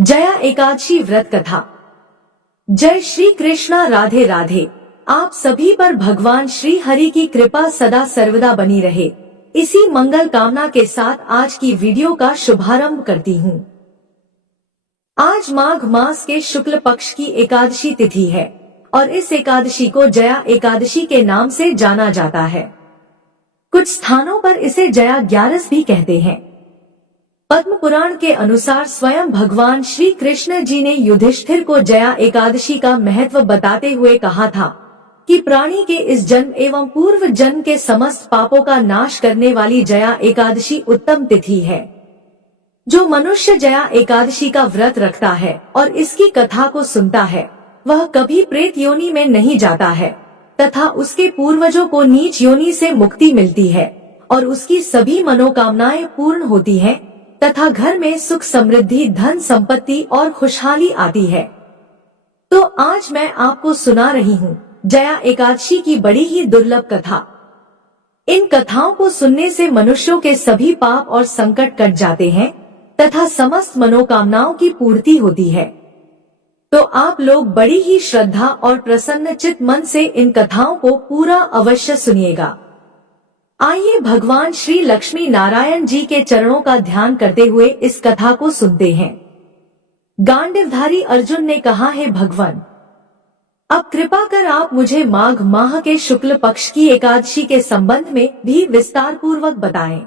जया एकादशी व्रत कथा। जय श्री कृष्णा, राधे राधे। आप सभी पर भगवान श्री हरि की कृपा सदा सर्वदा बनी रहे, इसी मंगल कामना के साथ आज की वीडियो का शुभारंभ करती हूँ। आज माघ मास के शुक्ल पक्ष की एकादशी तिथि है और इस एकादशी को जया एकादशी के नाम से जाना जाता है। कुछ स्थानों पर इसे जया ग्यारस भी कहते हैं। पद्म पुराण के अनुसार स्वयं भगवान श्री कृष्ण जी ने युधिष्ठिर को जया एकादशी का महत्व बताते हुए कहा था कि प्राणी के इस जन्म एवं पूर्व जन्म के समस्त पापों का नाश करने वाली जया एकादशी उत्तम तिथि है। जो मनुष्य जया एकादशी का व्रत रखता है और इसकी कथा को सुनता है, वह कभी प्रेत योनि में नहीं जाता है तथा उसके पूर्वजों को नीच योनि से मुक्ति मिलती है और उसकी सभी मनोकामनाएं पूर्ण होती हैं तथा घर में सुख समृद्धि, धन संपत्ति और खुशहाली आती है। तो आज मैं आपको सुना रही हूँ जया एकादशी की बड़ी ही दुर्लभ कथा। इन कथाओं को सुनने से मनुष्यों के सभी पाप और संकट कट जाते हैं तथा समस्त मनोकामनाओं की पूर्ति होती है। तो आप लोग बड़ी ही श्रद्धा और प्रसन्न चित्त मन से इन कथाओं को पूरा अवश्य सुनिएगा। आइए भगवान श्री लक्ष्मी नारायण जी के चरणों का ध्यान करते हुए इस कथा को सुनते हैं। गांडीवधारी अर्जुन ने कहा, हे भगवान, अब कृपा कर आप मुझे माघ माह के शुक्ल पक्ष की एकादशी के संबंध में भी विस्तार पूर्वक बताएं।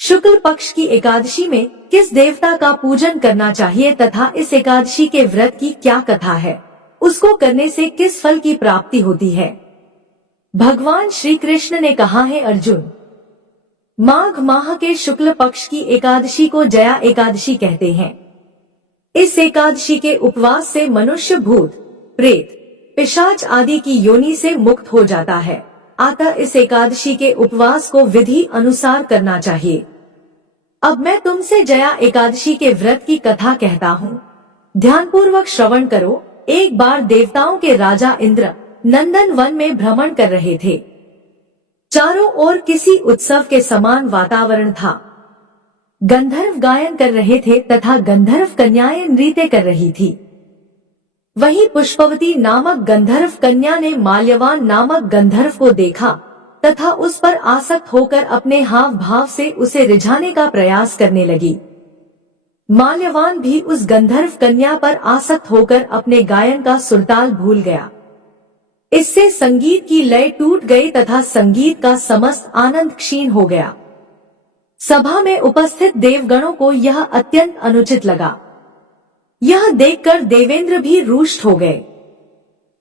शुक्ल पक्ष की एकादशी में किस देवता का पूजन करना चाहिए तथा इस एकादशी के व्रत की क्या कथा है, उसको करने से किस फल की प्राप्ति होती है। भगवान श्री कृष्ण ने कहा, है अर्जुन, माघ माह के शुक्ल पक्ष की एकादशी को जया एकादशी कहते हैं। इस एकादशी के उपवास से मनुष्य भूत, प्रेत, पिशाच आदि की योनि से मुक्त हो जाता है। अतः इस एकादशी के उपवास को विधि अनुसार करना चाहिए। अब मैं तुमसे जया एकादशी के व्रत की कथा कहता हूँ, ध्यानपूर्वक श्रवण करो। एक बार देवताओं के राजा इंद्र नंदन वन में भ्रमण कर रहे थे। चारों ओर किसी उत्सव के समान वातावरण था। गंधर्व गायन कर रहे थे तथा गंधर्व कन्याएं नृत्य कर रही थी। वहीं पुष्पवती नामक गंधर्व कन्या ने माल्यवान नामक गंधर्व को देखा तथा उस पर आसक्त होकर अपने हाव भाव से उसे रिझाने का प्रयास करने लगी। माल्यवान भी उस गंधर्व कन्या पर आसक्त होकर अपने गायन का सुरताल भूल गया। इससे संगीत की लय टूट गई तथा संगीत का समस्त आनंद क्षीण हो गया। सभा में उपस्थित देवगणों को यह अत्यंत अनुचित लगा। यह देखकर देवेंद्र भी रुष्ट हो गए।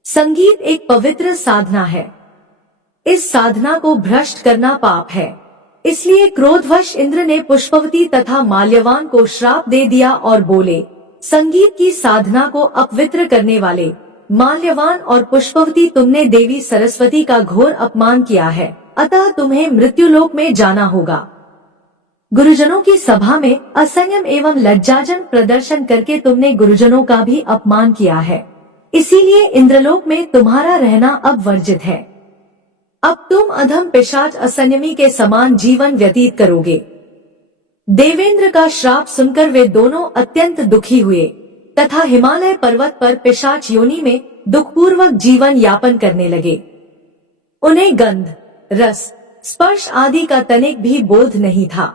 संगीत एक पवित्र साधना है। इस साधना को भ्रष्ट करना पाप है। इसलिए क्रोधवश इंद्र ने पुष्पवती तथा माल्यवान को श्राप दे दिया और बोले, संगीत की साधना को अपवित्र करने वाले माल्यवान और पुष्पवती, तुमने देवी सरस्वती का घोर अपमान किया है, अतः तुम्हें मृत्युलोक में जाना होगा। गुरुजनों की सभा में असंयम एवं लज्जाजनक प्रदर्शन करके तुमने गुरुजनों का भी अपमान किया है, इसीलिए इंद्रलोक में तुम्हारा रहना अब वर्जित है। अब तुम अधम पिशाच असंयमी के समान जीवन व्यतीत करोगे। देवेंद्र का श्राप सुनकर वे दोनों अत्यंत दुखी हुए तथा हिमालय पर्वत पर पिशाच योनि में दुखपूर्वक जीवन यापन करने लगे। उन्हें गंध, रस, स्पर्श आदि का तनिक भी बोध नहीं था।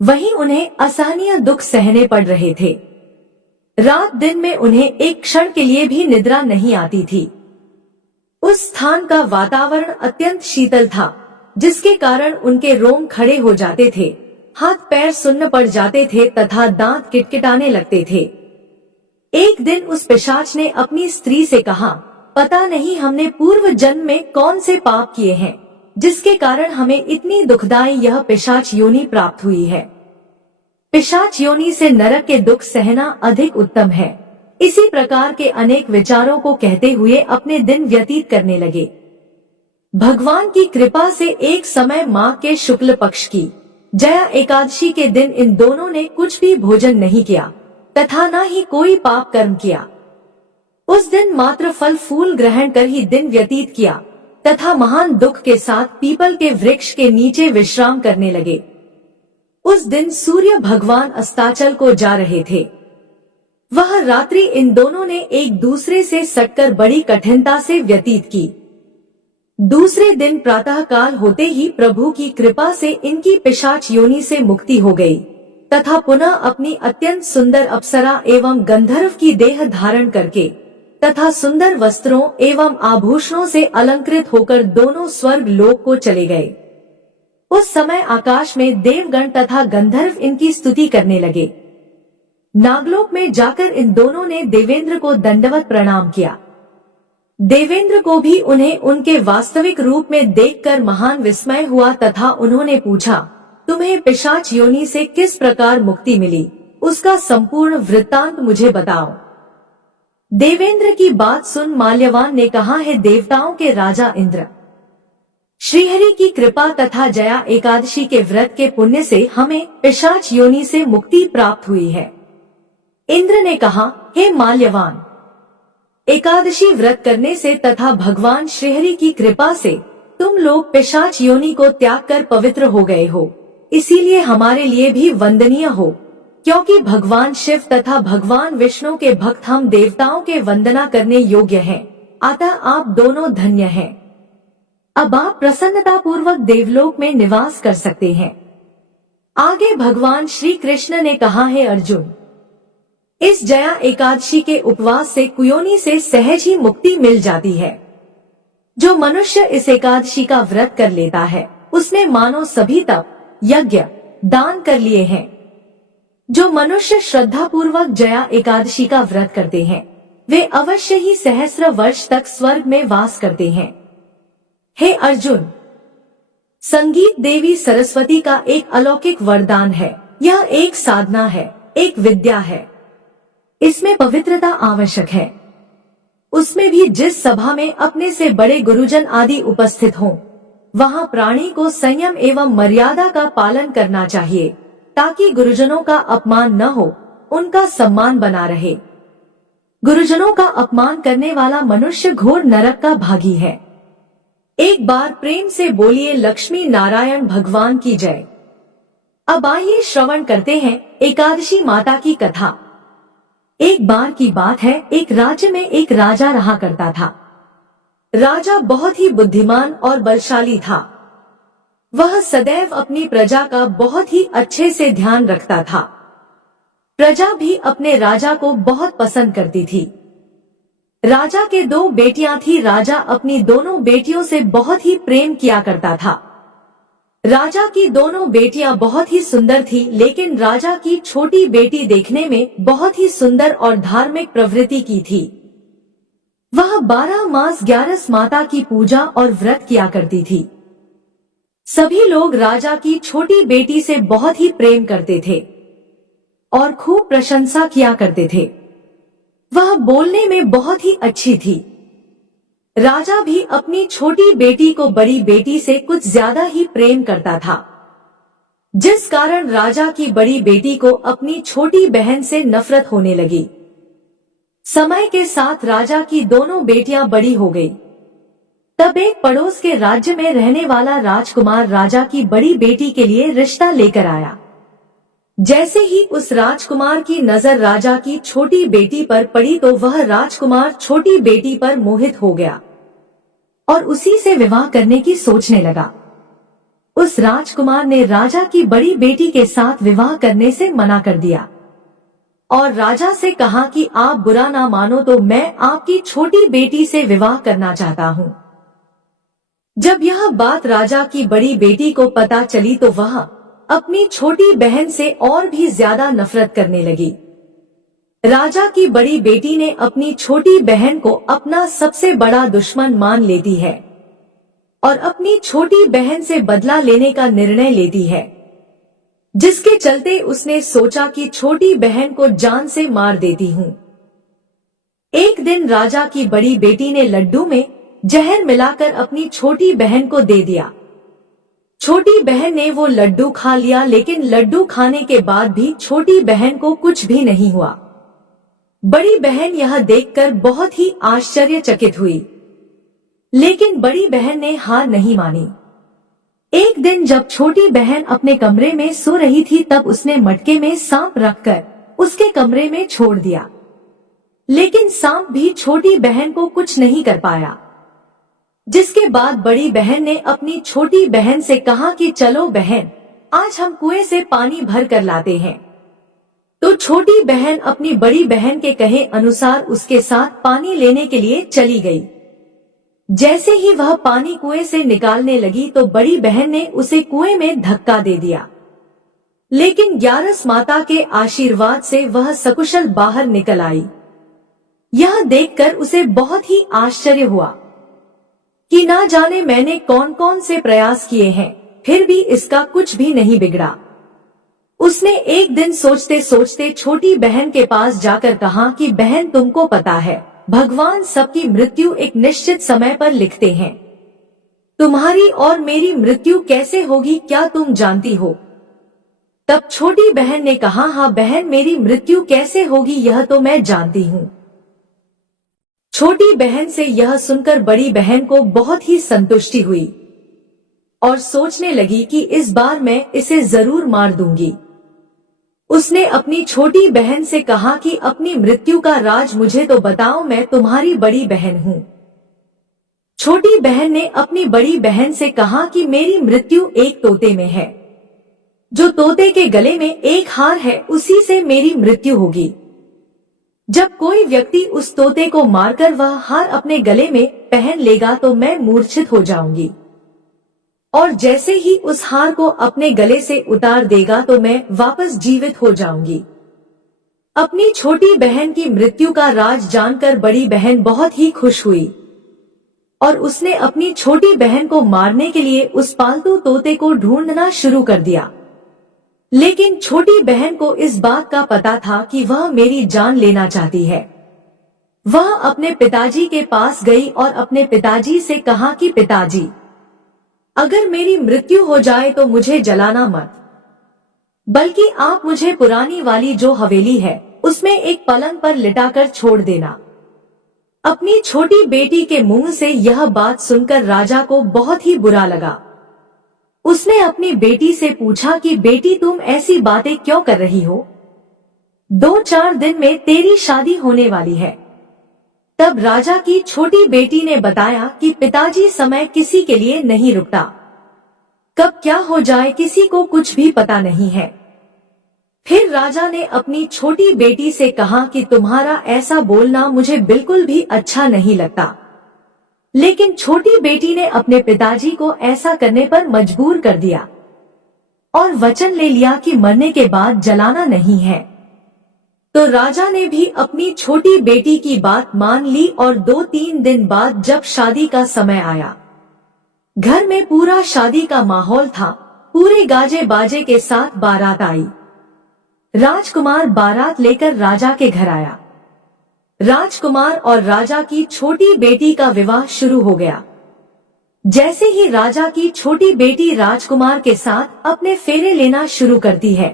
वहीं उन्हें असहनीय दुख सहने पड़ रहे थे। रात दिन में उन्हें एक क्षण के लिए भी निद्रा नहीं आती थी। उस स्थान का वातावरण अत्यंत शीतल था, जिसके कारण उनके रोम खड़े हो जाते थे, हाथ पैर सुन्न पड़ जाते थे तथा दांत किटकिटाने लगते थे। एक दिन उस पिशाच ने अपनी स्त्री से कहा, पता नहीं हमने पूर्व जन्म में कौन से पाप किए हैं, जिसके कारण हमें इतनी दुखदायी यह पिशाच योनि प्राप्त हुई है। पिशाच योनि से नरक के दुख सहना अधिक उत्तम है। इसी प्रकार के अनेक विचारों को कहते हुए अपने दिन व्यतीत करने लगे। भगवान की कृपा से एक समय माघ के शुक्ल पक्ष की जया एकादशी के दिन इन दोनों ने कुछ भी भोजन नहीं किया तथा न ही कोई पाप कर्म किया। उस दिन मात्र फल फूल ग्रहण कर ही दिन व्यतीत किया तथा महान दुख के साथ पीपल के वृक्ष के नीचे विश्राम करने लगे। उस दिन सूर्य भगवान अस्ताचल को जा रहे थे वह रात्रि इन दोनों ने एक दूसरे से सटकर बड़ी कठिनता से व्यतीत की। दूसरे दिन प्रातः काल होते ही प्रभु की कृपा से इनकी पिशाच योनि से मुक्ति हो गई तथा पुनः अपनी अत्यंत सुंदर अप्सरा एवं गंधर्व की देह धारण करके तथा सुंदर वस्त्रों एवं आभूषणों से अलंकृत होकर दोनों स्वर्ग लोक को चले गए। उस समय आकाश में देवगण तथा गंधर्व इनकी स्तुति करने लगे। नागलोक में जाकर इन दोनों ने देवेंद्र को दंडवत प्रणाम किया। देवेंद्र को भी उन्हें उनके वास्तविक रूप में देखकर महान विस्मय हुआ तथा उन्होंने पूछा, तुम्हें पिशाच योनि से किस प्रकार मुक्ति मिली, उसका संपूर्ण वृत्तांत मुझे बताओ। देवेंद्र की बात सुन माल्यवान ने कहा, है देवताओं के राजा इंद्र, श्रीहरि की कृपा तथा जया एकादशी के व्रत के पुण्य से हमें पिशाच योनि से मुक्ति प्राप्त हुई है। इंद्र ने कहा, हे माल्यवान, एकादशी व्रत करने से तथा भगवान श्रीहरि की कृपा से तुम लोग पिशाच योनि को त्याग कर पवित्र हो गए हो, इसीलिए हमारे लिए भी वंदनीय हो, क्योंकि भगवान शिव तथा भगवान विष्णु के भक्त हम देवताओं के वंदना करने योग्य हैं, अतः आप दोनों धन्य हैं। अब आप प्रसन्नता पूर्वक देवलोक में निवास कर सकते हैं। आगे भगवान श्री कृष्ण ने कहा, है अर्जुन, इस जया एकादशी के उपवास से कुयोनि से सहज ही मुक्ति मिल जाती है। जो मनुष्य इस एकादशी का व्रत कर लेता है उसने मानो सभी तप, यज्ञ, दान कर लिए हैं। जो मनुष्य श्रद्धा पूर्वक जया एकादशी का व्रत करते हैं वे अवश्य ही सहस्र वर्ष तक स्वर्ग में वास करते हैं। हे अर्जुन, संगीत देवी सरस्वती का एक अलौकिक वरदान है। यह एक साधना है, एक विद्या है। इसमें पवित्रता आवश्यक है। उसमें भी जिस सभा में अपने से बड़े गुरुजन आदि उपस्थित हों, वहां प्राणी को संयम एवं मर्यादा का पालन करना चाहिए ताकि गुरुजनों का अपमान न हो, उनका सम्मान बना रहे। गुरुजनों का अपमान करने वाला मनुष्य घोर नरक का भागी है। एक बार प्रेम से बोलिए लक्ष्मी नारायण भगवान की जय। अब आइए श्रवण करते हैं एकादशी माता की कथा। एक बार की बात है, एक राज्य में एक राजा रहा करता था। राजा बहुत ही बुद्धिमान और बलशाली था। वह सदैव अपनी प्रजा का बहुत ही अच्छे से ध्यान रखता था। प्रजा भी अपने राजा को बहुत पसंद करती थी। राजा के 2 बेटियां थी। राजा अपनी दोनों बेटियों से बहुत ही प्रेम किया करता था। राजा की दोनों बेटियां बहुत ही सुंदर थी, लेकिन राजा की छोटी बेटी देखने में बहुत ही सुंदर और धार्मिक प्रवृत्ति की थी। वह 12 मास 11 माता की पूजा और व्रत किया करती थी। सभी लोग राजा की छोटी बेटी से बहुत ही प्रेम करते थे और खूब प्रशंसा किया करते थे। वह बोलने में बहुत ही अच्छी थी। राजा भी अपनी छोटी बेटी को बड़ी बेटी से कुछ ज्यादा ही प्रेम करता था, जिस कारण राजा की बड़ी बेटी को अपनी छोटी बहन से नफरत होने लगी। समय के साथ राजा की दोनों बेटियां बड़ी हो गई। तब एक पड़ोस के राज्य में रहने वाला राजकुमार राजा की बड़ी बेटी के लिए रिश्ता लेकर आया। जैसे ही उस राजकुमार की नजर राजा की छोटी बेटी पर पड़ी तो वह राजकुमार छोटी बेटी पर मोहित हो गया और उसी से विवाह करने की सोचने लगा। उस राजकुमार ने राजा की बड़ी बेटी के साथ विवाह करने से मना कर दिया और राजा से कहा कि आप बुरा ना मानो तो मैं आपकी छोटी बेटी से विवाह करना चाहता हूँ। जब यह बात राजा की बड़ी बेटी को पता चली तो वह अपनी छोटी बहन से और भी ज्यादा नफरत करने लगी। राजा की बड़ी बेटी ने अपनी छोटी बहन को अपना सबसे बड़ा दुश्मन मान लेती है और अपनी छोटी बहन से बदला लेने का निर्णय लेती है, जिसके चलते उसने सोचा कि छोटी बहन को जान से मार देती हूँ। एक दिन राजा की बड़ी बेटी ने लड्डू में जहर मिलाकर अपनी छोटी बहन को दे दिया। छोटी बहन ने वो लड्डू खा लिया, लेकिन लड्डू खाने के बाद भी छोटी बहन को कुछ भी नहीं हुआ। बड़ी बहन यह देखकर बहुत ही आश्चर्यचकित हुई, लेकिन बड़ी बहन ने हार नहीं मानी। एक दिन जब छोटी बहन अपने कमरे में सो रही थी तब उसने मटके में सांप रखकर उसके कमरे में छोड़ दिया। लेकिन सांप भी छोटी बहन को कुछ नहीं कर पाया। जिसके बाद बड़ी बहन ने अपनी छोटी बहन से कहा कि चलो बहन, आज हम कुएं से पानी भर कर लाते हैं। तो छोटी बहन अपनी बड़ी बहन के कहे अनुसार उसके साथ पानी लेने के लिए चली गई। जैसे ही वह पानी कुएं से निकालने लगी तो बड़ी बहन ने उसे कुएं में धक्का दे दिया, लेकिन ग्यारस माता के आशीर्वाद से वह सकुशल बाहर निकल आई। यह देखकर उसे बहुत ही आश्चर्य हुआ कि ना जाने मैंने कौन कौन से प्रयास किए हैं, फिर भी इसका कुछ भी नहीं बिगड़ा। उसने एक दिन सोचते सोचते छोटी बहन के पास जाकर कहा कि बहन, तुमको पता है भगवान सबकी मृत्यु एक निश्चित समय पर लिखते हैं। तुम्हारी और मेरी मृत्यु कैसे होगी क्या तुम जानती हो? तब छोटी बहन ने कहा, हाँ बहन, मेरी मृत्यु कैसे होगी यह तो मैं जानती हूँ। छोटी बहन से यह सुनकर बड़ी बहन को बहुत ही संतुष्टि हुई और सोचने लगी कि इस बार मैं इसे जरूर मार दूंगी। उसने अपनी छोटी बहन से कहा कि अपनी मृत्यु का राज मुझे तो बताओ, मैं तुम्हारी बड़ी बहन हूँ। छोटी बहन ने अपनी बड़ी बहन से कहा कि मेरी मृत्यु एक तोते में है। जो तोते के गले में एक हार है उसी से मेरी मृत्यु होगी। जब कोई व्यक्ति उस तोते को मारकर वह हार अपने गले में पहन लेगा तो मैं मूर्छित हो जाऊंगी, और जैसे ही उस हार को अपने गले से उतार देगा तो मैं वापस जीवित हो जाऊंगी। अपनी छोटी बहन की मृत्यु का राज जानकर बड़ी बहन बहुत ही खुश हुई और उसने अपनी छोटी बहन को मारने के लिए उस पालतू तोते को ढूंढना शुरू कर दिया। लेकिन छोटी बहन को इस बात का पता था कि वह मेरी जान लेना चाहती है। वह अपने पिताजी के पास गई और अपने पिताजी से कहा कि पिताजी, अगर मेरी मृत्यु हो जाए तो मुझे जलाना मत, बल्कि आप मुझे पुरानी वाली जो हवेली है उसमें एक पलंग पर लिटाकर छोड़ देना। अपनी छोटी बेटी के मुंह से यह बात सुनकर राजा को बहुत ही बुरा लगा। उसने अपनी बेटी से पूछा कि बेटी, तुम ऐसी बातें क्यों कर रही हो? 2-4 दिन में तेरी शादी होने वाली है। तब राजा की छोटी बेटी ने बताया कि पिताजी, समय किसी के लिए नहीं रुकता, कब क्या हो जाए किसी को कुछ भी पता नहीं है। फिर राजा ने अपनी छोटी बेटी से कहा कि तुम्हारा ऐसा बोलना मुझे बिल्कुल भी अच्छा नहीं लगता। लेकिन छोटी बेटी ने अपने पिताजी को ऐसा करने पर मजबूर कर दिया और वचन ले लिया कि मरने के बाद जलाना नहीं है। तो राजा ने भी अपनी छोटी बेटी की बात मान ली और 2-3 दिन बाद जब शादी का समय आया, घर में पूरा शादी का माहौल था। पूरे गाजे बाजे के साथ बारात आई। राजकुमार बारात लेकर राजा के घर आया। राजकुमार और राजा की छोटी बेटी का विवाह शुरू हो गया। जैसे ही राजा की छोटी बेटी राजकुमार के साथ अपने फेरे लेना शुरू करती है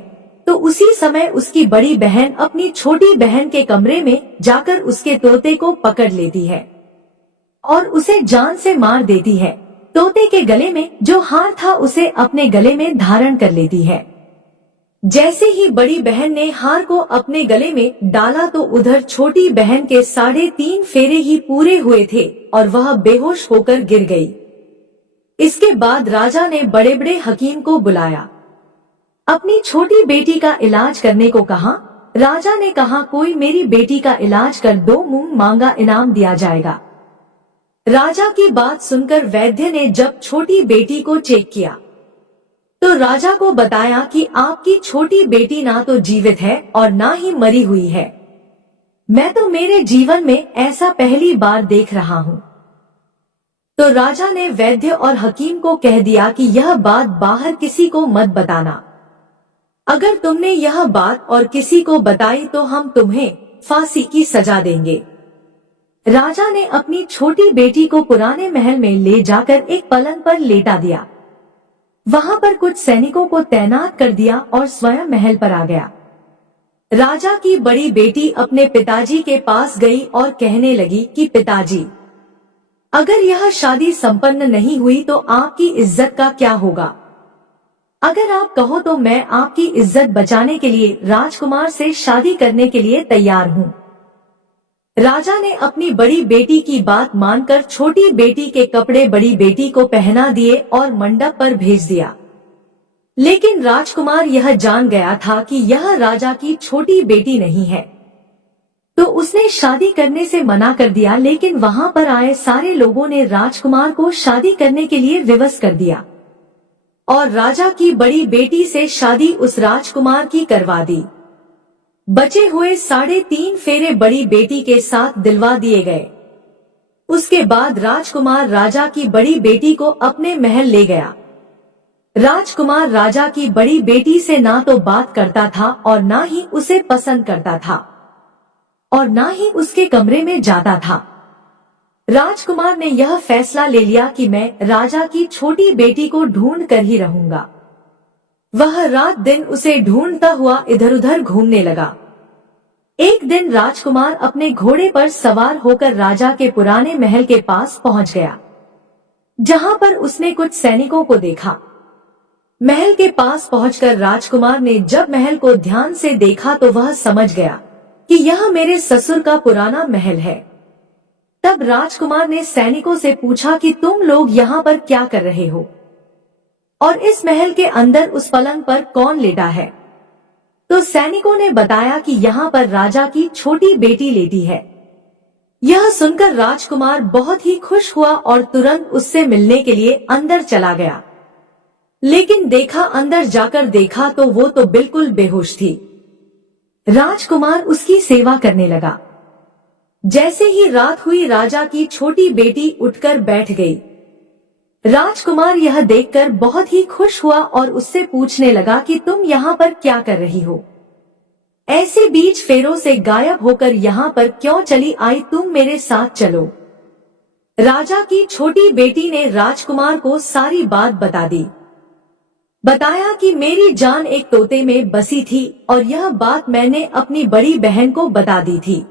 तो उसी समय उसकी बड़ी बहन अपनी छोटी बहन के कमरे में जाकर उसके तोते को पकड़ लेती है और उसे जान से मार देती है। तोते के गले में जो हार था उसे अपने गले में धारण कर लेती है। जैसे ही बड़ी बहन ने हार को अपने गले में डाला तो उधर छोटी बहन के 3.5 फेरे ही पूरे हुए थे और वह बेहोश होकर गिर गई। इसके बाद राजा ने बड़े बड़े हकीम को बुलाया, अपनी छोटी बेटी का इलाज करने को कहा। राजा ने कहा, कोई मेरी बेटी का इलाज कर दो, मुंह मांगा इनाम दिया जाएगा। राजा की बात सुनकर वैद्य ने जब छोटी बेटी को चेक किया तो राजा को बताया कि आपकी छोटी बेटी ना तो जीवित है और ना ही मरी हुई है। मैं तो मेरे जीवन में ऐसा पहली बार देख रहा हूँ। तो राजा ने वैद्य और हकीम को कह दिया कि यह बात बाहर किसी को मत बताना। अगर तुमने यह बात और किसी को बताई तो हम तुम्हें फांसी की सजा देंगे। राजा ने अपनी छोटी बेटी को पुराने महल में ले जाकर एक पलंग पर लेटा दिया। वहां पर कुछ सैनिकों को तैनात कर दिया और स्वयं महल पर आ गया। राजा की बड़ी बेटी अपने पिताजी के पास गई और कहने लगी कि पिताजी, अगर यह शादी संपन्न नहीं हुई तो आपकी इज्जत का क्या होगा? अगर आप कहो तो मैं आपकी इज्जत बचाने के लिए राजकुमार से शादी करने के लिए तैयार हूँ। राजा ने अपनी बड़ी बेटी की बात मानकर छोटी बेटी के कपड़े बड़ी बेटी को पहना दिए और मंडप पर भेज दिया। लेकिन राजकुमार यह जान गया था कि यह राजा की छोटी बेटी नहीं है, तो उसने शादी करने से मना कर दिया। लेकिन वहां पर आए सारे लोगों ने राजकुमार को शादी करने के लिए विवश कर दिया और राजा की बड़ी बेटी से शादी उस राजकुमार की करवा दी। बचे हुए 3.5 फेरे बड़ी बेटी के साथ दिलवा दिए गए। उसके बाद राजकुमार राजा की बड़ी बेटी को अपने महल ले गया। राजकुमार राजा की बड़ी बेटी से ना तो बात करता था और ना ही उसे पसंद करता था और ना ही उसके कमरे में जाता था। राजकुमार ने यह फैसला ले लिया कि मैं राजा की छोटी बेटी को ढूंढ कर ही रहूंगा। वह रात दिन उसे ढूंढता हुआ इधर उधर घूमने लगा। एक दिन राजकुमार अपने घोड़े पर सवार होकर राजा के पुराने महल के पास पहुंच गया, जहां पर उसने कुछ सैनिकों को देखा। महल के पास पहुंचकर राजकुमार ने जब महल को ध्यान से देखा तो वह समझ गया कि यह मेरे ससुर का पुराना महल है। तब राजकुमार ने सैनिकों से पूछा कि तुम लोग यहाँ पर क्या कर रहे हो और इस महल के अंदर उस पलंग पर कौन लेटा है। तो सैनिकों ने बताया कि यहाँ पर राजा की छोटी बेटी लेटी है। यह सुनकर राजकुमार बहुत ही खुश हुआ और तुरंत उससे मिलने के लिए अंदर चला गया। लेकिन अंदर जाकर देखा तो वो तो बिल्कुल बेहोश थी। राजकुमार उसकी सेवा करने लगा। जैसे ही रात हुई राजा की छोटी बेटी उठकर बैठ गई। राजकुमार यह देखकर बहुत ही खुश हुआ और उससे पूछने लगा कि तुम यहाँ पर क्या कर रही हो, ऐसे बीच फेरों से गायब होकर यहाँ पर क्यों चली आई, तुम मेरे साथ चलो। राजा की छोटी बेटी ने राजकुमार को सारी बात बता दी। बताया कि मेरी जान एक तोते में बसी थी और यह बात मैंने अपनी बड़ी बहन को बता दी थी।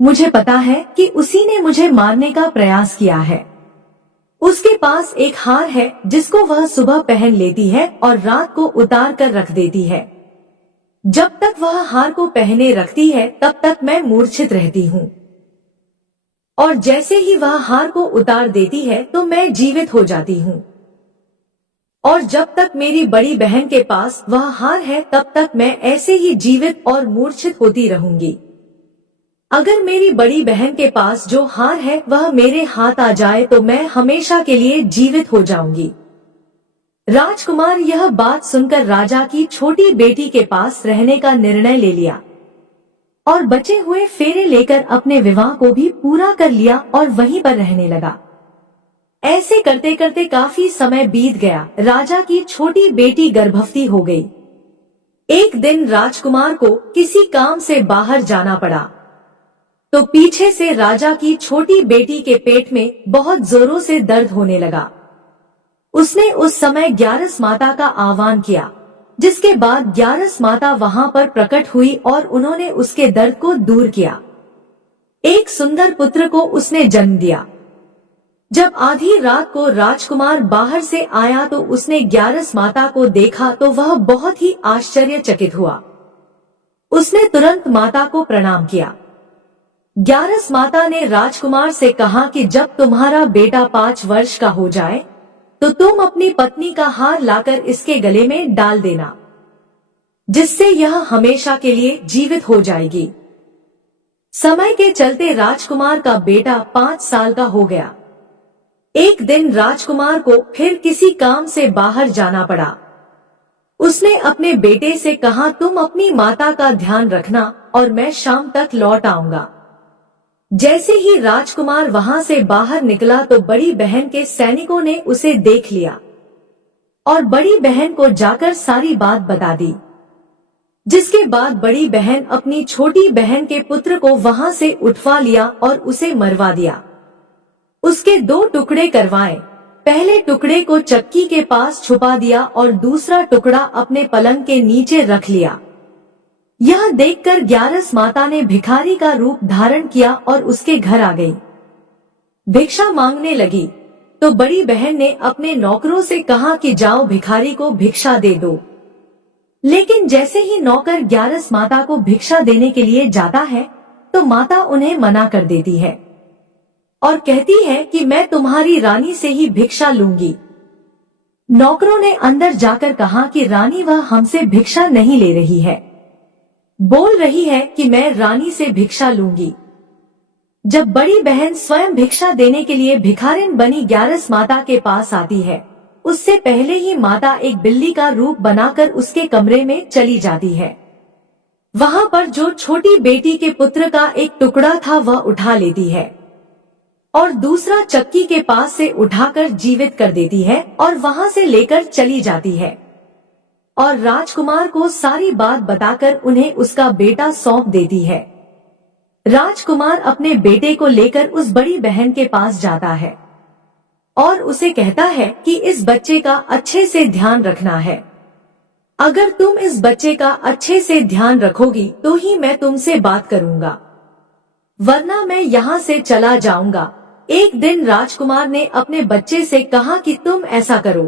मुझे पता है कि उसी ने मुझे मारने का प्रयास किया है। उसके पास एक हार है जिसको वह सुबह पहन लेती है और रात को उतार कर रख देती है। जब तक वह हार को पहने रखती है तब तक मैं मूर्छित रहती हूँ और जैसे ही वह हार को उतार देती है तो मैं जीवित हो जाती हूँ। और जब तक मेरी बड़ी बहन के पास वह हार है तब तक मैं ऐसे ही जीवित और मूर्छित होती रहूंगी। अगर मेरी बड़ी बहन के पास जो हार है वह मेरे हाथ आ जाए तो मैं हमेशा के लिए जीवित हो जाऊंगी। राजकुमार यह बात सुनकर राजा की छोटी बेटी के पास रहने का निर्णय ले लिया और बचे हुए फेरे लेकर अपने विवाह को भी पूरा कर लिया और वहीं पर रहने लगा। ऐसे करते करते काफी समय बीत गया। राजा की छोटी बेटी गर्भवती हो गई। एक दिन राजकुमार को किसी काम से बाहर जाना पड़ा तो पीछे से राजा की छोटी बेटी के पेट में बहुत जोरों से दर्द होने लगा। उसने उस समय ग्यारस माता का आह्वान किया, जिसके बाद ग्यारस माता वहां पर प्रकट हुई और उन्होंने उसके दर्द को दूर किया। एक सुंदर पुत्र को उसने जन्म दिया। जब आधी रात को राजकुमार बाहर से आया तो उसने ग्यारस माता को देखा तो वह बहुत ही आश्चर्यचकित हुआ। उसने तुरंत माता को प्रणाम किया। ग्यारस माता ने राजकुमार से कहा कि जब तुम्हारा बेटा 5 वर्ष का हो जाए तो तुम अपनी पत्नी का हार लाकर इसके गले में डाल देना, जिससे यह हमेशा के लिए जीवित हो जाएगी। समय के चलते राजकुमार का बेटा 5 साल का हो गया। एक दिन राजकुमार को फिर किसी काम से बाहर जाना पड़ा। उसने अपने बेटे से कहा, तुम अपनी माता का ध्यान रखना और मैं शाम तक लौट आऊंगा। जैसे ही राजकुमार वहां से बाहर निकला तो बड़ी बहन के सैनिकों ने उसे देख लिया और बड़ी बहन को जाकर सारी बात बता दी, जिसके बाद बड़ी बहन अपनी छोटी बहन के पुत्र को वहां से उठवा लिया और उसे मरवा दिया। उसके 2 टुकड़े करवाए। पहले टुकड़े को चक्की के पास छुपा दिया और दूसरा टुकड़ा अपने पलंग के नीचे रख लिया। यह देखकर ग्यारस माता ने भिखारी का रूप धारण किया और उसके घर आ गई। भिक्षा मांगने लगी तो बड़ी बहन ने अपने नौकरों से कहा कि जाओ भिखारी को भिक्षा दे दो। लेकिन जैसे ही नौकर ग्यारस माता को भिक्षा देने के लिए जाता है तो माता उन्हें मना कर देती है और कहती है कि मैं तुम्हारी रानी से ही भिक्षा लूंगी। नौकरों ने अंदर जाकर कहा कि रानी वह हमसे भिक्षा नहीं ले रही है, बोल रही है कि मैं रानी से भिक्षा लूंगी। जब बड़ी बहन स्वयं भिक्षा देने के लिए भिखारिन बनी ग्यारस माता के पास आती है, उससे पहले ही माता एक बिल्ली का रूप बनाकर उसके कमरे में चली जाती है। वहां पर जो छोटी बेटी के पुत्र का एक टुकड़ा था वह उठा लेती है और दूसरा चक्की के पास से उठाकर जीवित कर देती है और वहां से लेकर चली जाती है और राजकुमार को सारी बात बताकर उन्हें उसका बेटा सौंप देती है। राजकुमार अपने बेटे को लेकर उस बड़ी बहन के पास जाता है और उसे कहता है कि इस बच्चे का अच्छे से ध्यान रखना है। अगर तुम इस बच्चे का अच्छे से ध्यान रखोगी तो ही मैं तुमसे बात करूंगा, वरना मैं यहाँ से चला जाऊंगा। एक दिन राजकुमार ने अपने बच्चे से कहा कि तुम ऐसा करो,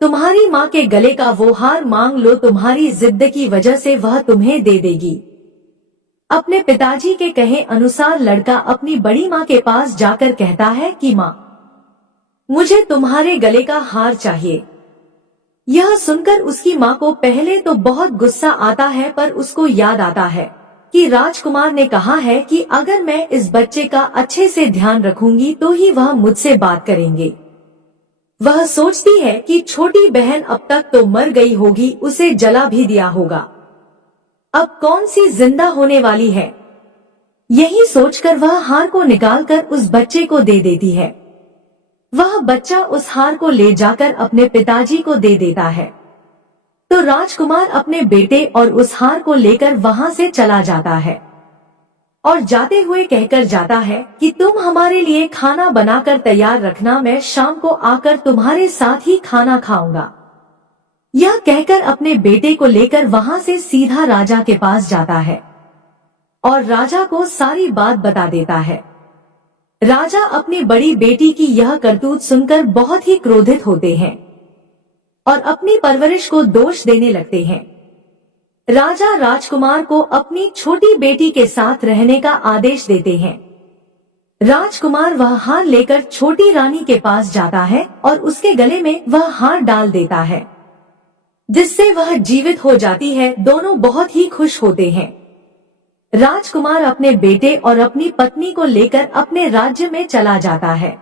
तुम्हारी माँ के गले का वो हार मांग लो, तुम्हारी जिद की वजह से वह तुम्हें दे देगी। अपने पिताजी के कहे अनुसार लड़का अपनी बड़ी माँ के पास जाकर कहता है कि माँ, मुझे तुम्हारे गले का हार चाहिए। यह सुनकर उसकी माँ को पहले तो बहुत गुस्सा आता है, पर उसको याद आता है कि राजकुमार ने कहा है कि अगर मैं इस बच्चे का अच्छे से ध्यान रखूंगी तो ही वह मुझसे बात करेंगे। वह सोचती है कि छोटी बहन अब तक तो मर गई होगी, उसे जला भी दिया होगा, अब कौन सी जिंदा होने वाली है। यही सोचकर वह हार को निकालकर उस बच्चे को दे देती है। वह बच्चा उस हार को ले जाकर अपने पिताजी को दे देता है तो राजकुमार अपने बेटे और उस हार को लेकर वहां से चला जाता है और जाते हुए कहकर जाता है कि तुम हमारे लिए खाना बनाकर तैयार रखना, मैं शाम को आकर तुम्हारे साथ ही खाना खाऊंगा। यह कहकर अपने बेटे को लेकर वहां से सीधा राजा के पास जाता है और राजा को सारी बात बता देता है। राजा अपनी बड़ी बेटी की यह करतूत सुनकर बहुत ही क्रोधित होते हैं और अपनी परवरिश को दोष देने लगते हैं। राजा राजकुमार को अपनी छोटी बेटी के साथ रहने का आदेश देते हैं। राजकुमार वह हार लेकर छोटी रानी के पास जाता है और उसके गले में वह हार डाल देता है, जिससे वह जीवित हो जाती है। दोनों बहुत ही खुश होते हैं। राजकुमार अपने बेटे और अपनी पत्नी को लेकर अपने राज्य में चला जाता है।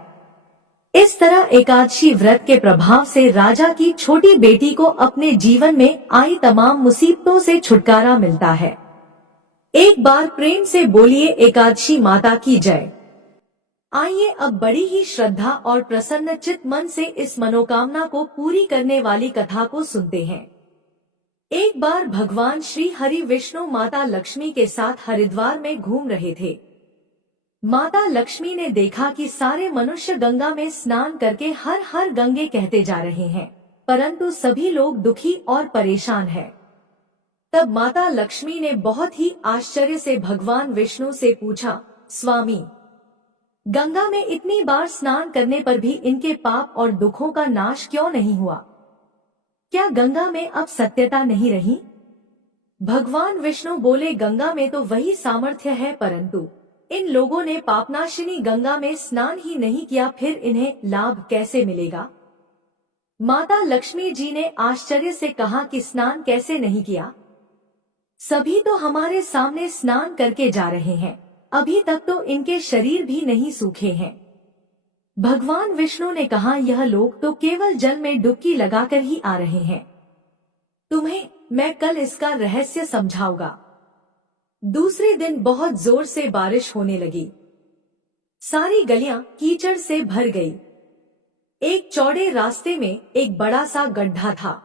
इस तरह एकादशी व्रत के प्रभाव से राजा की छोटी बेटी को अपने जीवन में आई तमाम मुसीबतों से छुटकारा मिलता है। एक बार प्रेम से बोलिए एकादशी माता की जय। आइए अब बड़ी ही श्रद्धा और प्रसन्न चित्त मन से इस मनोकामना को पूरी करने वाली कथा को सुनते हैं। एक बार भगवान श्री हरि विष्णु माता लक्ष्मी के साथ हरिद्वार में घूम रहे थे। माता लक्ष्मी ने देखा कि सारे मनुष्य गंगा में स्नान करके हर हर गंगे कहते जा रहे हैं, परंतु सभी लोग दुखी और परेशान हैं। तब माता लक्ष्मी ने बहुत ही आश्चर्य से भगवान विष्णु से पूछा, स्वामी, गंगा में इतनी बार स्नान करने पर भी इनके पाप और दुखों का नाश क्यों नहीं हुआ? क्या गंगा में अब सत्यता नहीं रही? भगवान विष्णु बोले, गंगा में तो वही सामर्थ्य है, परंतु इन लोगों ने पापनाशिनी गंगा में स्नान ही नहीं किया, फिर इन्हें लाभ कैसे मिलेगा? माता लक्ष्मी जी ने आश्चर्य से कहा कि स्नान कैसे नहीं किया? सभी तो हमारे सामने स्नान करके जा रहे हैं, अभी तक तो इनके शरीर भी नहीं सूखे हैं। भगवान विष्णु ने कहा, यह लोग तो केवल जल में डुबकी लगाकर ही आ रहे हैं, तुम्हें मैं कल इसका रहस्य समझाऊंगा। दूसरे दिन बहुत जोर से बारिश होने लगी। सारी गलियां कीचड़ से भर गई। एक चौड़े रास्ते में एक बड़ा सा गड्ढा था।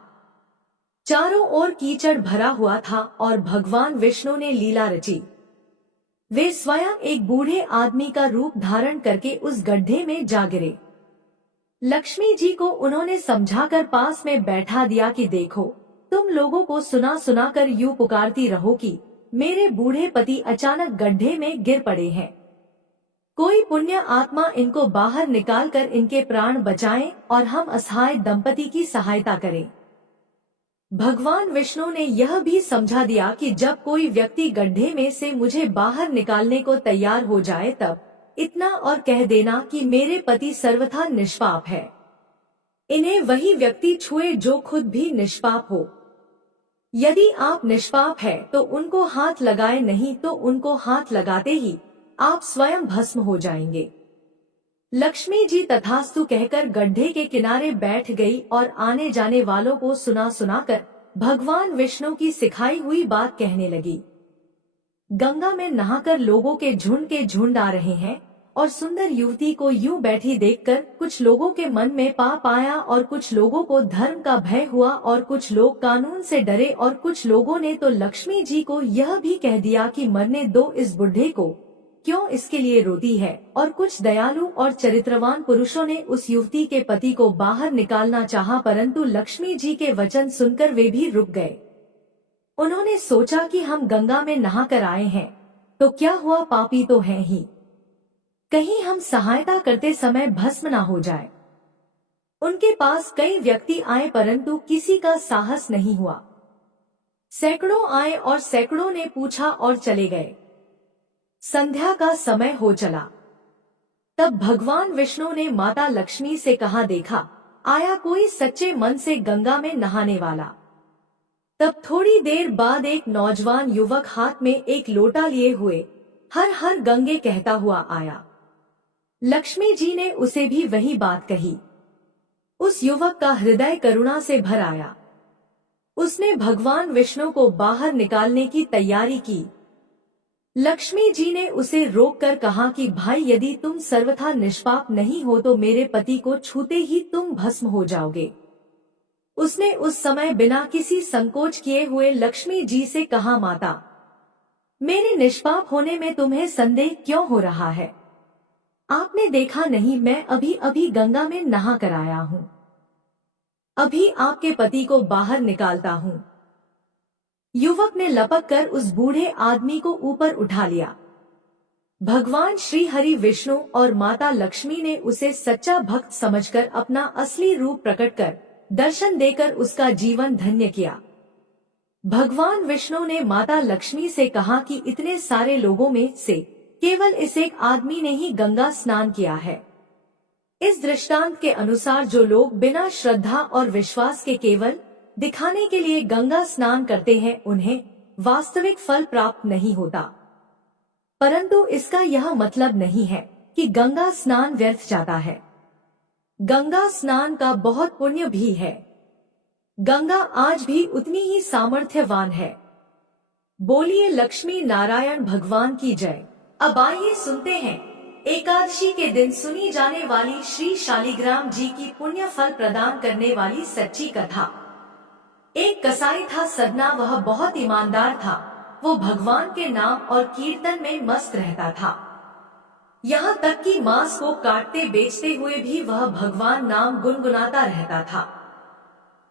चारों ओर कीचड़ भरा हुआ था और भगवान विष्णु ने लीला रची। वे स्वयं एक बूढ़े आदमी का रूप धारण करके उस गड्ढे में जा गिरे। लक्ष्मी जी को उन्होंने समझाकर पास में बैठा दिया कि देखो, तुम लोगों को सुना सुना कर यूं पुकारती रहो कि मेरे बूढ़े पति अचानक गड्ढे में गिर पड़े हैं। कोई पुण्य आत्मा इनको बाहर निकालकर इनके प्राण बचाएं और हम असहाय दंपति की सहायता करें। भगवान विष्णु ने यह भी समझा दिया कि जब कोई व्यक्ति गड्ढे में से मुझे बाहर निकालने को तैयार हो जाए तब इतना और कह देना कि मेरे पति सर्वथा निष्पाप है। इन्हें वही व्यक्ति छुए जो खुद भी निष्पाप हो। यदि आप निष्पाप है तो उनको हाथ लगाए, नहीं तो उनको हाथ लगाते ही आप स्वयं भस्म हो जाएंगे। लक्ष्मी जी तथास्तु कहकर गड्ढे के किनारे बैठ गई और आने जाने वालों को सुना सुनाकर भगवान विष्णु की सिखाई हुई बात कहने लगी। गंगा में नहाकर लोगों के झुंड आ रहे हैं और सुंदर युवती को यूं बैठी देखकर कुछ लोगों के मन में पाप आया और कुछ लोगों को धर्म का भय हुआ और कुछ लोग कानून से डरे और कुछ लोगों ने तो लक्ष्मी जी को यह भी कह दिया कि मरने दो इस बुढ़े को, क्यों इसके लिए रोती है। और कुछ दयालु और चरित्रवान पुरुषों ने उस युवती के पति को बाहर निकालना चाहा, परंतु लक्ष्मी जी के वचन सुनकर वे भी रुक गए। उन्होंने सोचा कि हम गंगा में नहा कर आए हैं तो क्या हुआ, पापी तो हैं ही, कहीं हम सहायता करते समय भस्म न हो जाए। उनके पास कई व्यक्ति आए परंतु किसी का साहस नहीं हुआ। सैकड़ों आए और सैकड़ों ने पूछा और चले गए। संध्या का समय हो चला। तब भगवान विष्णु ने माता लक्ष्मी से कहा, देखा आया कोई सच्चे मन से गंगा में नहाने वाला। तब थोड़ी देर बाद एक नौजवान युवक हाथ में एक लोटा लिए हुए हर हर गंगे कहता हुआ आया। लक्ष्मी जी ने उसे भी वही बात कही। उस युवक का हृदय करुणा से भर आया। उसने भगवान विष्णु को बाहर निकालने की तैयारी की। लक्ष्मी जी ने उसे रोककर कहा कि भाई, यदि तुम सर्वथा निष्पाप नहीं हो तो मेरे पति को छूते ही तुम भस्म हो जाओगे। उसने उस समय बिना किसी संकोच किए हुए लक्ष्मी जी से कहा, माता, मेरे निष्पाप होने में तुम्हें संदेह क्यों हो रहा है? आपने देखा नहीं, मैं अभी अभी गंगा में नहा कर आया हूँ। अभी आपके पति को बाहर निकालता हूँ। युवक ने लपक कर उस बूढ़े आदमी को ऊपर उठा लिया। भगवान श्री हरि विष्णु और माता लक्ष्मी ने उसे सच्चा भक्त समझकर अपना असली रूप प्रकट कर दर्शन देकर उसका जीवन धन्य किया। भगवान विष्णु ने माता लक्ष्मी से कहा कि इतने सारे लोगों में से केवल इस एक आदमी ने ही गंगा स्नान किया है। इस दृष्टांत के अनुसार जो लोग बिना श्रद्धा और विश्वास के केवल दिखाने के लिए गंगा स्नान करते हैं उन्हें वास्तविक फल प्राप्त नहीं होता। परंतु इसका यह मतलब नहीं है कि गंगा स्नान व्यर्थ जाता है। गंगा स्नान का बहुत पुण्य भी है। गंगा आज भी उतनी ही सामर्थ्यवान है। बोलिए लक्ष्मी नारायण भगवान की जय। अब आइए सुनते हैं एकादशी के दिन सुनी जाने वाली श्री शालिग्राम जी की पुण्य फल प्रदान करने वाली सच्ची कथा। एक कसाई था सदना, वह बहुत ईमानदार था। वो भगवान के नाम और कीर्तन में मस्त रहता था। यहाँ तक कि मांस को काटते बेचते हुए भी वह भगवान नाम गुनगुनाता रहता था।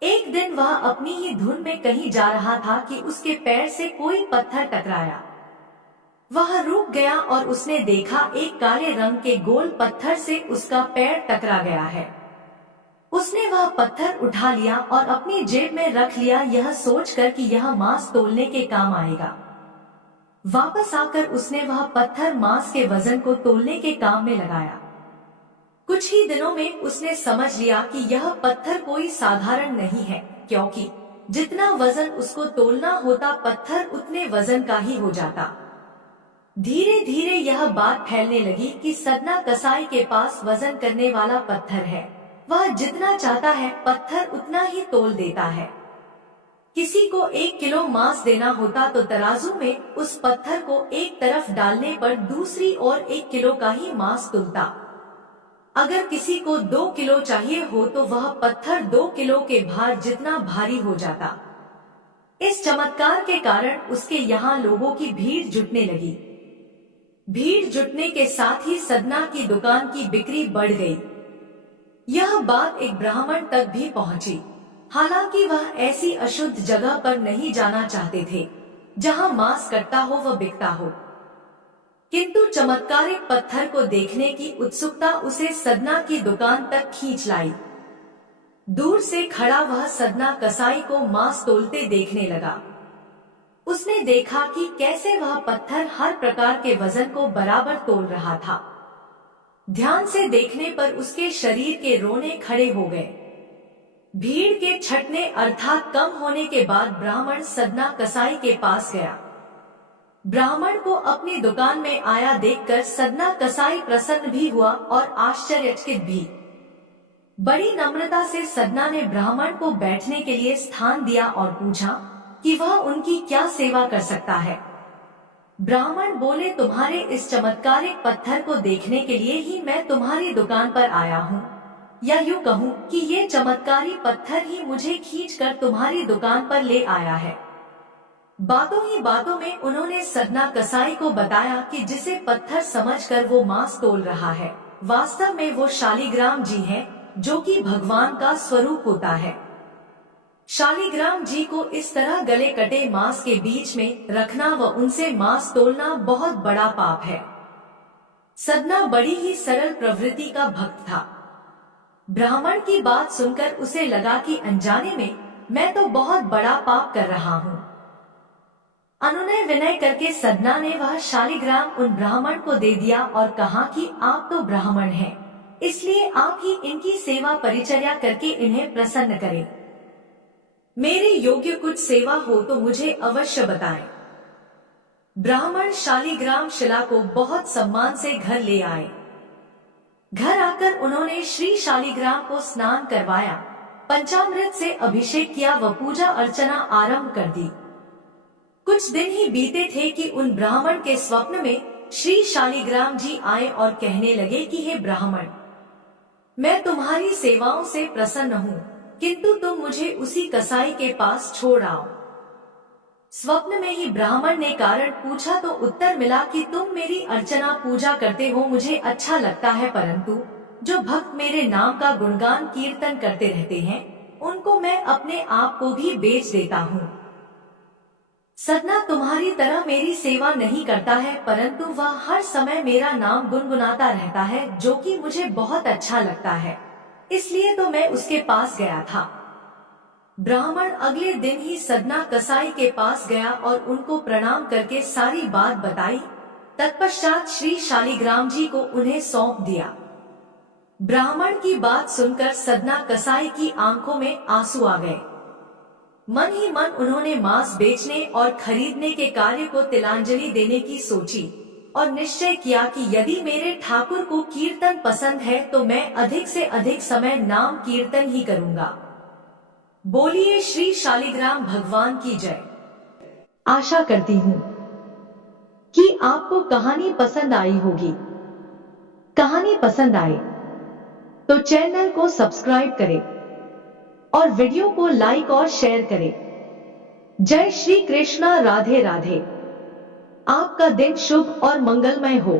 एक दिन वह अपनी ही धुन में कहीं जा रहा था कि उसके पैर से कोई पत्थर टकराया। वह रुक गया और उसने देखा एक काले रंग के गोल पत्थर से उसका पैर टकरा गया है। उसने वह पत्थर उठा लिया और अपनी जेब में रख लिया, यह सोचकर कि यह मांस तोलने के काम आएगा। वापस आकर उसने वह पत्थर मांस के वजन को तोलने के काम में लगाया। कुछ ही दिनों में उसने समझ लिया कि यह पत्थर कोई साधारण नहीं है, क्योंकि जितना वजन उसको तोलना होता पत्थर उतने वजन का ही हो जाता। धीरे धीरे यह बात फैलने लगी कि सदना कसाई के पास वजन करने वाला पत्थर है। वह जितना चाहता है पत्थर उतना ही तोल देता है। किसी को 1 किलो मांस देना होता तो तराजू में उस पत्थर को एक तरफ डालने पर दूसरी ओर 1 किलो का ही मांस तुलता। अगर किसी को 2 किलो चाहिए हो तो वह पत्थर 2 किलो के भार जितना भारी हो जाता। इस चमत्कार के कारण उसके यहाँ लोगों की भीड़ जुटने लगी। भीड़ जुटने के साथ ही सदना की दुकान की बिक्री बढ़ गई। यह बात एक ब्राह्मण तक भी पहुंची। हालांकि वह ऐसी अशुद्ध जगह पर नहीं जाना चाहते थे जहां मांस कटता हो व बिकता हो, किंतु चमत्कारिक पत्थर को देखने की उत्सुकता उसे सदना की दुकान तक खींच लाई। दूर से खड़ा वह सदना कसाई को मांस तोलते देखने लगा। उसने देखा कि कैसे वह पत्थर हर प्रकार के वजन को बराबर तोल रहा था। ध्यान से देखने पर उसके शरीर के रोने खड़े हो गए। भीड़ के छटने अर्थात कम होने के बाद ब्राह्मण सदना कसाई के पास गया। ब्राह्मण को अपनी दुकान में आया देखकर सदना कसाई प्रसन्न भी हुआ और आश्चर्यचकित भी। बड़ी नम्रता से सदना ने ब्राह्मण को बैठने के लिए स्थान दिया और पूछा कि वह उनकी क्या सेवा कर सकता है। ब्राह्मण बोले, तुम्हारे इस चमत्कारिक पत्थर को देखने के लिए ही मैं तुम्हारी दुकान पर आया हूँ, या यूँ कहूँ कि ये चमत्कारी पत्थर ही मुझे खींचकर तुम्हारी दुकान पर ले आया है। बातों ही बातों में उन्होंने सदना कसाई को बताया कि जिसे पत्थर समझकर वो मांस तोल रहा है, वास्तव में वो शालिग्राम जी हैं, जो कि भगवान का स्वरूप होता है। शालिग्राम जी को इस तरह गले कटे मांस के बीच में रखना व उनसे मांस तोलना बहुत बड़ा पाप है। सदना बड़ी ही सरल प्रवृत्ति का भक्त था। ब्राह्मण की बात सुनकर उसे लगा कि अनजाने में मैं तो बहुत बड़ा पाप कर रहा हूँ। अनुनय विनय करके सदना ने वह शालिग्राम उन ब्राह्मण को दे दिया और कहा कि आप तो ब्राह्मण हैं, इसलिए आप ही इनकी सेवा परिचर्या करके इन्हें प्रसन्न करें। मेरे योग्य कुछ सेवा हो तो मुझे अवश्य बताएं। ब्राह्मण शालिग्राम शिला को बहुत सम्मान से घर ले आए। घर आकर उन्होंने श्री शालिग्राम को स्नान करवाया, पंचामृत से अभिषेक किया व पूजा अर्चना आरंभ कर दी। कुछ दिन ही बीते थे कि उन ब्राह्मण के स्वप्न में श्री शालिग्राम जी आए और कहने लगे कि हे ब्राह्मण, मैं तुम्हारी सेवाओं से प्रसन्न हूँ, किंतु तुम मुझे उसी कसाई के पास छोड़ आओ। स्वप्न में ही ब्राह्मण ने कारण पूछा तो उत्तर मिला कि तुम मेरी अर्चना पूजा करते हो, मुझे अच्छा लगता है, परंतु जो भक्त मेरे नाम का गुणगान कीर्तन करते रहते हैं, उनको मैं अपने आप को भी बेच देता हूँ। सदना तुम्हारी तरह मेरी सेवा नहीं करता है, परंतु वह हर समय मेरा नाम गुनगुनाता रहता है, जो कि मुझे बहुत अच्छा लगता है, इसलिए तो मैं उसके पास गया था। ब्राह्मण अगले दिन ही सदना कसाई के पास गया और उनको प्रणाम करके सारी बात बताई। तत्पश्चात श्री शालिग्राम जी को उन्हें सौंप दिया। ब्राह्मण की बात सुनकर सदना कसाई की आंखों में आंसू आ गए। मन ही मन उन्होंने मांस बेचने और खरीदने के कार्य को तिलांजलि देने की सोची और निश्चय किया कि यदि मेरे ठाकुर को कीर्तन पसंद है तो मैं अधिक से अधिक समय नाम कीर्तन ही करूंगा। बोलिए श्री शालिग्राम भगवान की जय। आशा करती हूँ कि आपको कहानी पसंद आई होगी। कहानी पसंद आए तो चैनल को सब्सक्राइब करें और वीडियो को लाइक और शेयर करें। जय श्री कृष्णा, राधे राधे। आपका दिन शुभ और मंगलमय हो।